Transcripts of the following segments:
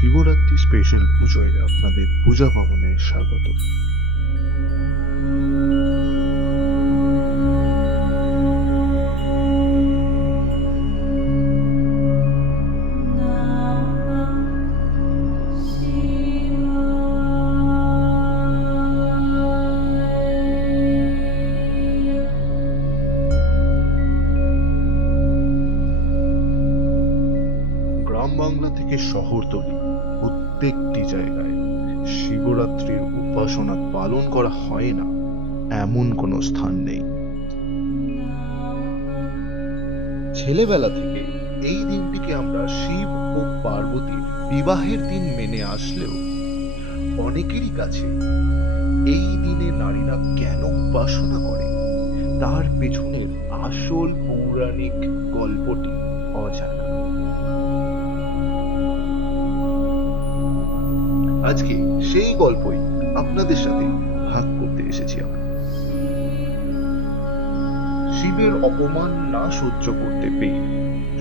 Shivratri special পুজোয় আপনাদের পূজা ভবনে স্বাগত। গ্রাম বাংলা থেকে শহরতলি। প্রত্যেকটি জায়গায় শিবরাত্রির উপাসনা পালন করা হয় না, এমন কোনো স্থান নেই। ছেলেবেলা থেকে এই দিনটিকে আমরা শিব ও পার্বতীর বিবাহের দিন মেনে আসলেও অনেকেরই কাছে এই দিনে নারীরা কেন উপাসনা করে? তার পেছনের আসল পৌরাণিক গল্পটি অজানা। আজকে সেই গল্পই আপনাদের সাথে ভাগ করতে এসেছি আমরা শিবের অপমান না সহ্য করতে পেয়ে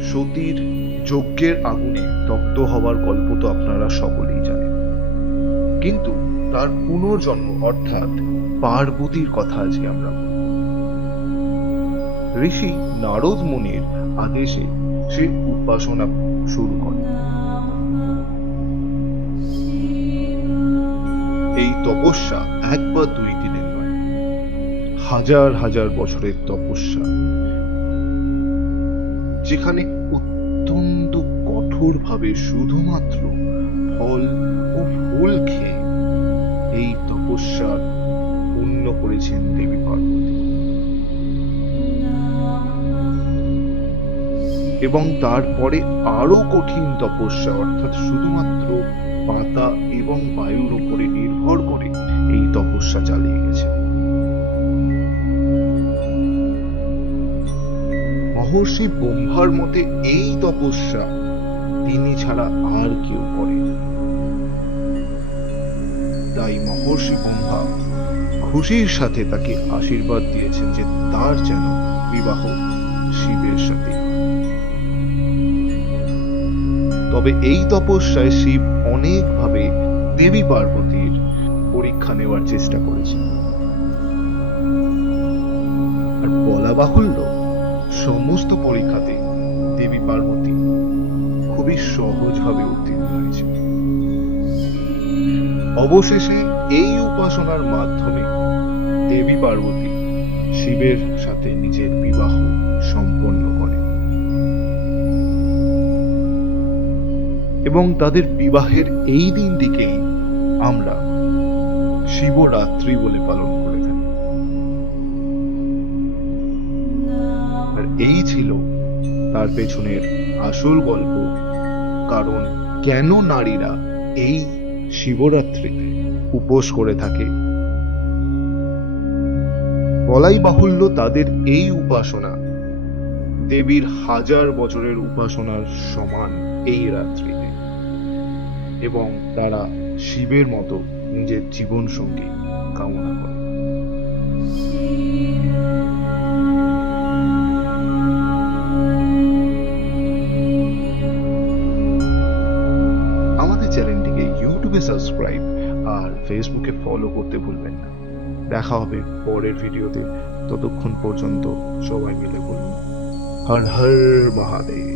সতীর যজ্ঞের আগুনে দগ্ধ হওয়ার গল্প তো আপনারা সকলেই জানেন। কিন্তু তার পুনর্জন্ম অর্থাৎ পার্বতীর কথা আজকে আমরা ঋষি নারদ মুনির আদেশে সে উপাসনা শুরু করে এই তপস্যা এক বা দুই দিনের নয়। হাজার হাজার বছরের তপস্যা। যেখানে অত্যন্ত কঠোরভাবে শুধুমাত্র ফল ও ফুল খেয়ে এই তপস্যা পূর্ণ করেছেন দেবী পার্বতী। এবং তারপরে আরও কঠিন তপস্যা, অর্থাৎ শুধুমাত্র পাতা এবং বায়ুর উপরে নির্ভর করে এই তপস্যা চালিয়ে গেছে। মহর্ষি ব্রহ্মার মতে এই তপস্যা তিনি ছাড়া আর কেউ করে তাই মহর্ষি ব্রহ্মা খুশির সাথে তাকে আশীর্বাদ দিয়েছেন যে তার যেন বিবাহ শিবের সাথে তবে এই তপস্যায় শিব অনেকভাবে দেবী পার্বতীর পরীক্ষা নেওয়ার চেষ্টা করেছেন আর বলা বাহুল্য, সমস্ত পরীক্ষাতে দেবী পার্বতী খুবই সহজভাবে উত্তীর্ণ হয়েছে। অবশেষে এই উপাসনার মাধ্যমে দেবী পার্বতী শিবের সাথে নিজের বিবাহ সম্পন্ন করেন। এবং তাদের বিবাহের এই দিনটিকেই আমরা শিবরাত্রি বলে পালন করে থাকি আর এই ছিল তার পেছনের আসল গল্প, কারণ কেন নারীরা এই শিবরাত্রিতে উপোস করে থাকে? বলাই বাহুল্য তাদের এই উপাসনা, দেবীর হাজার বছরের উপাসনার সমান এই রাত্রিতে। এবং তারা শিবের মতো নিজের জীবন সঙ্গী কামনা করে। আমাদের চ্যানেলটিকে ইউটিউবে সাবস্ক্রাইব আর ফেসবুকে ফলো করতে ভুলবেন না। দেখা হবে পরের ভিডিওতে। ততক্ষণ পর্যন্ত সবাই মিলে বলুন, হর হর মহাদেব।